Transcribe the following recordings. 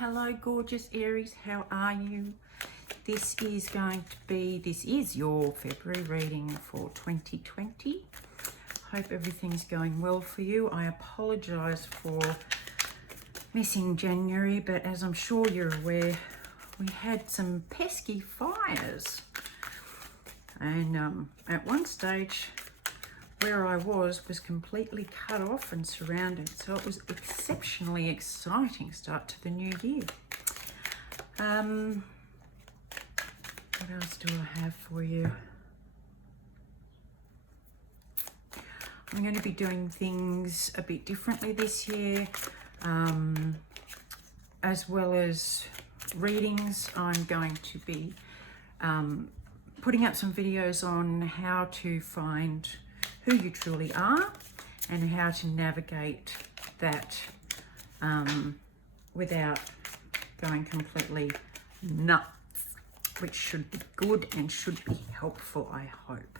Hello gorgeous Aries, how are you? This is your February reading for 2020. Hope everything's going well for you. I apologize for missing January, but as I'm sure you're aware, we had some pesky fires. And at one stage, where I was completely cut off and surrounded, so it was exceptionally exciting start to the new year. What else do I have for you? I'm going to be doing things a bit differently this year, as well as readings. I'm going to be putting up some videos on how to find who you truly are and how to navigate that without going completely nuts, which should be good and should be helpful, I hope.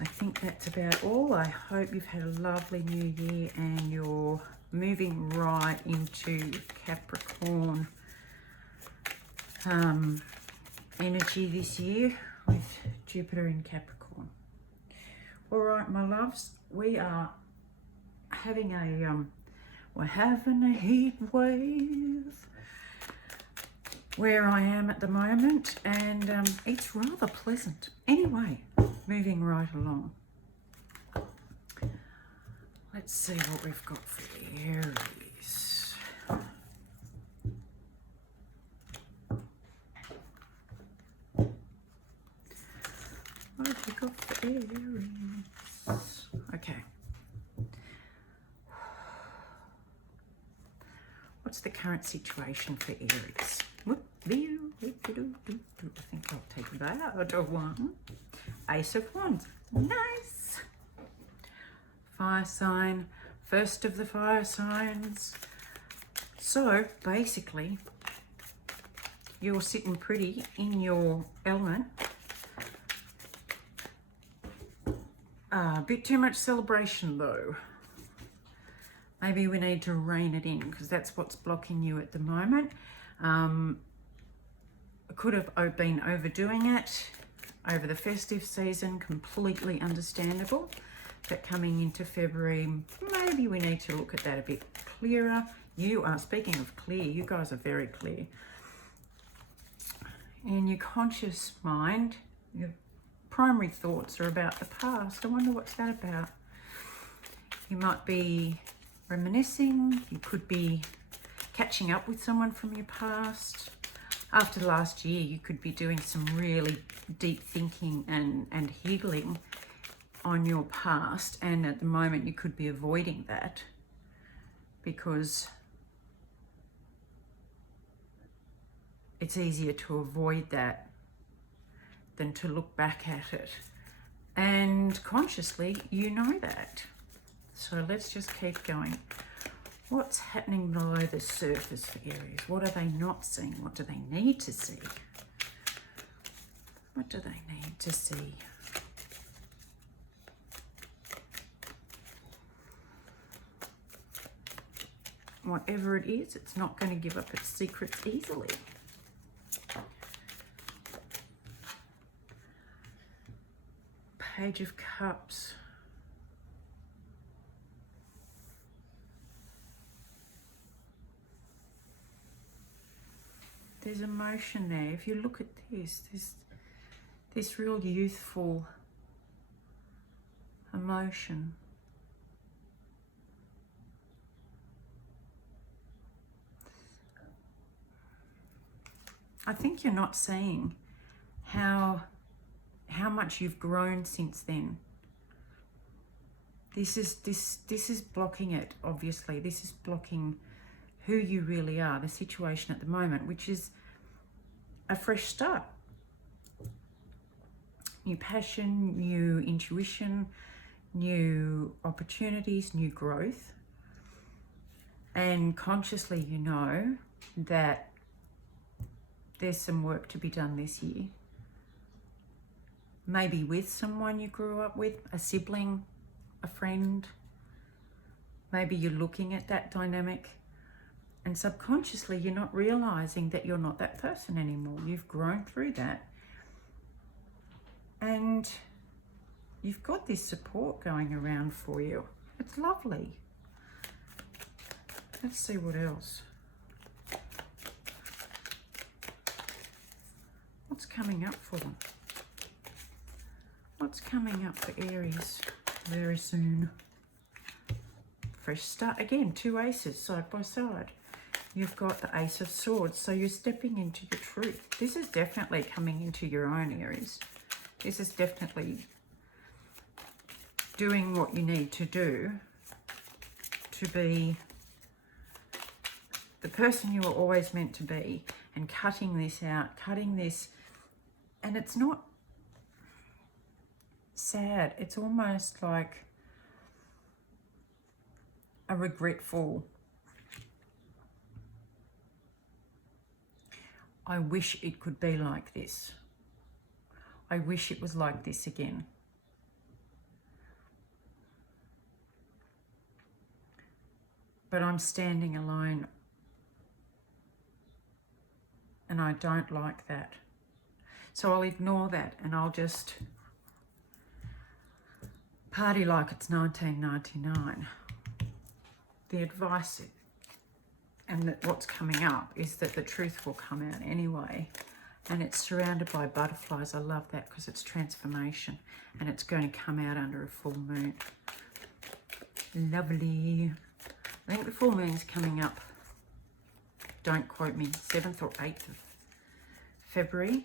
I think that's about all. I hope you've had a lovely new year and you're moving right into Capricorn energy this year with Jupiter in Capricorn. All right, my loves, we are having we're having a heat wave where I am at the moment, and it's rather pleasant. Anyway, moving right along. Let's see what we've got for the Aries. What have we got for Aries? Okay. What's the current situation for Aries? I think I'll take that out of one. Ace of Wands. Nice. Fire sign. First of the fire signs. So basically, you're sitting pretty in your element. A bit too much celebration though. Maybe we need to rein it in because that's what's blocking you at the moment. Could have been overdoing it over the festive season, completely understandable. But coming into February, maybe we need to look at that a bit clearer. You are, speaking of clear, you guys are very clear. In your conscious mind, your primary thoughts are about the past. I wonder what's that about. You might be reminiscing, you could be catching up with someone from your past. After last year, you could be doing some really deep thinking and healing on your past, and at the moment you could be avoiding that because it's easier to avoid that than to look back at it. And consciously, you know that. So let's just keep going. What's happening below the surface for Aries? What are they not seeing? What do they need to see? What do they need to see? Whatever it is, it's not going to give up its secrets easily. Page of Cups. There's emotion there. If you look at this real youthful emotion. I think you're not seeing how much you've grown since then. This is blocking it, obviously. This is blocking who you really are, the situation at the moment, which is a fresh start. New passion, new intuition, new opportunities, new growth. And consciously you know that there's some work to be done this year. Maybe with someone you grew up with, a sibling, a friend. Maybe you're looking at that dynamic And subconsciously, you're not realizing that you're not that person anymore. You've grown through that. And you've got this support going around for you. It's lovely. Let's see what else. What's coming up for them? What's coming up for Aries very soon? Fresh start. Again, 2 aces side by side. You've got the Ace of Swords, so you're stepping into your truth. This is definitely coming into your own, Aries. This is definitely doing what you need to do to be the person you were always meant to be, and cutting this out, cutting this. And it's not sad. It's almost like a regretful, I wish it could be like this. I wish it was like this again. But I'm standing alone, and I don't like that. So I'll ignore that, and I'll just party like it's 1999. The advice and that what's coming up is that the truth will come out anyway, and it's surrounded by butterflies. I love that because it's transformation, and it's going to come out under a full moon. Lovely. I think the full moon's coming up, don't quote me, 7th or 8th of February.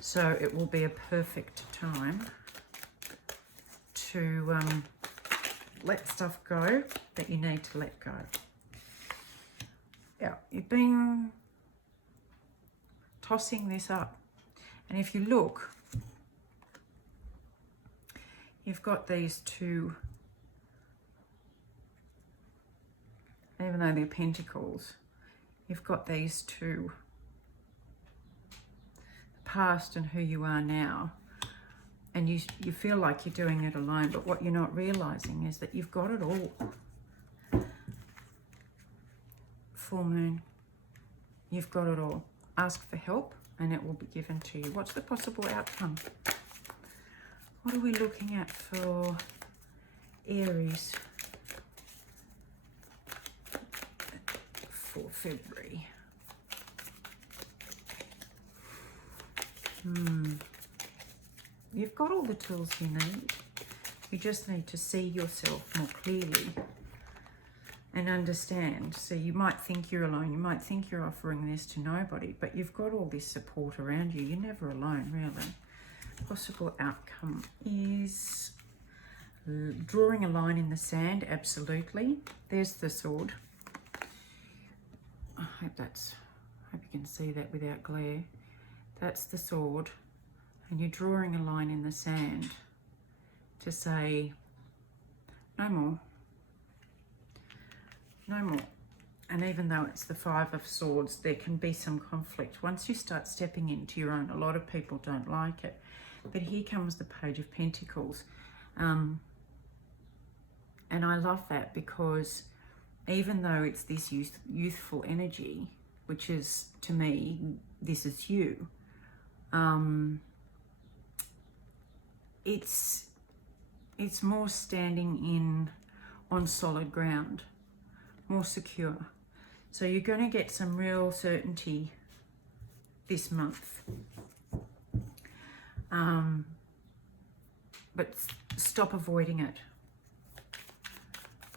So it will be a perfect time to let stuff go that you need to let go. Yeah, you've been tossing this up. And if you look, you've got these 2, even though they're pentacles, you've got these 2, the past and who you are now. And you feel like you're doing it alone, but what you're not realizing is that you've got it all. Full moon, you've got it all. Ask for help and it will be given to you. What's the possible outcome? What are we looking at for Aries for February? You've got all the tools you need. You just need to see yourself more clearly and understand. So you might think you're alone. You might think you're offering this to nobody, but you've got all this support around you. You're never alone, really. Possible outcome is drawing a line in the sand. Absolutely. There's the sword. I hope you can see that without glare. That's the sword. And you're drawing a line in the sand to say, no more. No more. And even though it's the 5 of Swords, there can be some conflict. Once you start stepping into your own, a lot of people don't like it. But here comes the Page of Pentacles. And I love that because even though it's this youthful energy, which is, to me, this is you, it's more standing on solid ground, more secure. So you're going to get some real certainty this month. But stop avoiding it.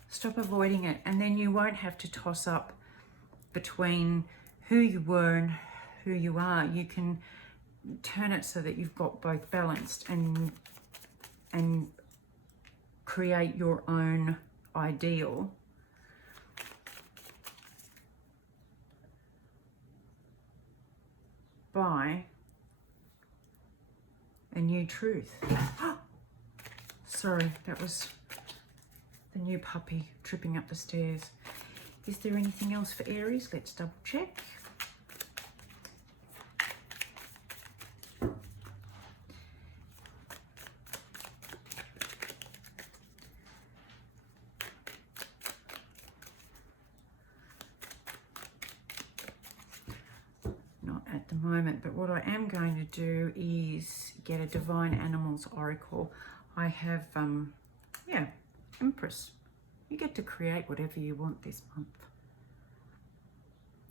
Stop avoiding it, and then you won't have to toss up between who you were and who you are. You can turn it so that you've got both balanced and create your own ideal by a new truth. Sorry, that was the new puppy tripping up the stairs. Is there anything else for Aries? Let's double check. at the moment, but what I am going to do is get a Divine Animals Oracle. I have, yeah, Empress. You get to create whatever you want this month.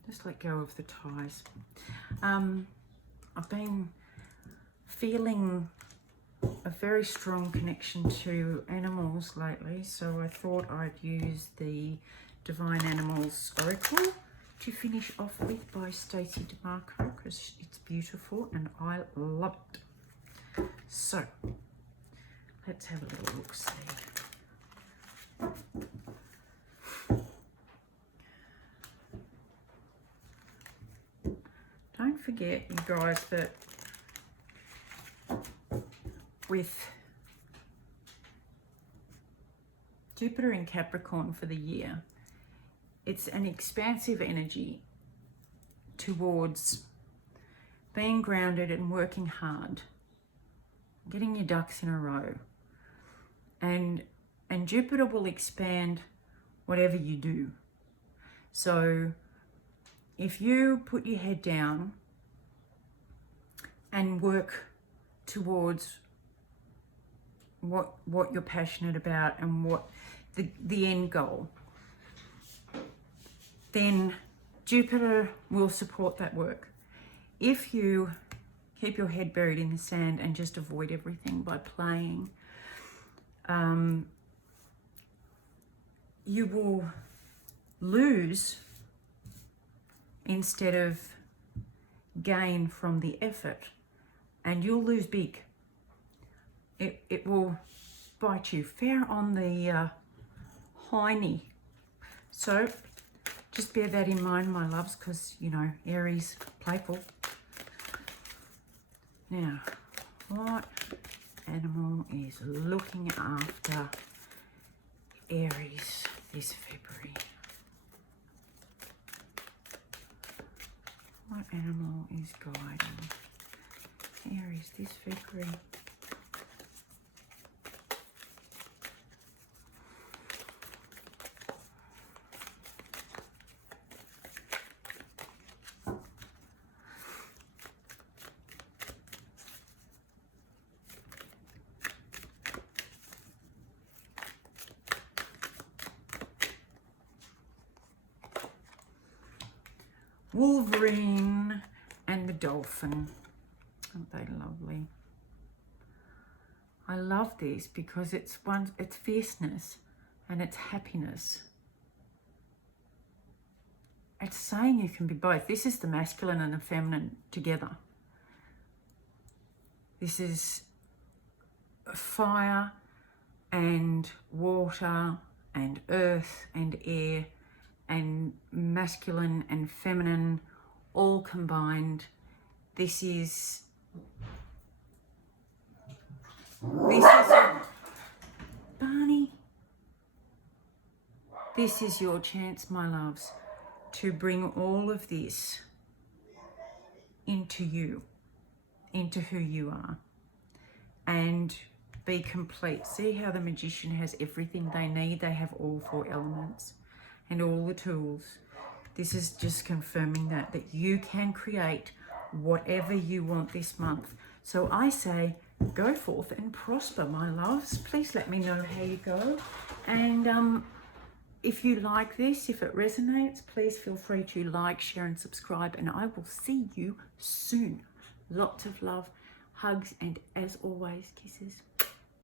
Just let go of the ties. I've been feeling a very strong connection to animals lately, so I thought I'd use the Divine Animals Oracle to finish off with by Stacey DeMarco, because it's beautiful and I love it. So let's have a little look see. Don't forget, you guys, that with Jupiter in Capricorn for the year, it's an expansive energy towards being grounded and working hard, getting your ducks in a row. And Jupiter will expand whatever you do. So if you put your head down and work towards what you're passionate about and what the end goal, then Jupiter will support that work. If you keep your head buried in the sand and just avoid everything by playing, you will lose instead of gain from the effort, and you'll lose big. It will bite you fair on the hiney. So just bear that in mind, my loves, because, you know, Aries, playful. Now, what animal is looking after Aries this February? What animal is guiding Aries this February? Wolverine and the dolphin. Aren't they lovely? I love this because it's fierceness and it's happiness. It's saying you can be both. This is the masculine and the feminine together. This is fire and water and earth and air, and masculine and feminine all combined. This is Barney. This is your chance, my loves, to bring all of this into you, into who you are, and be complete. See how the magician has everything they need? They have all 4 elements and all the tools. This is just confirming that you can create whatever you want this month. So I say, go forth and prosper, my loves. Please let me know how you go. And if you like this, if it resonates, please feel free to like, share and subscribe. And I will see you soon. Lots of love, hugs, and as always, kisses.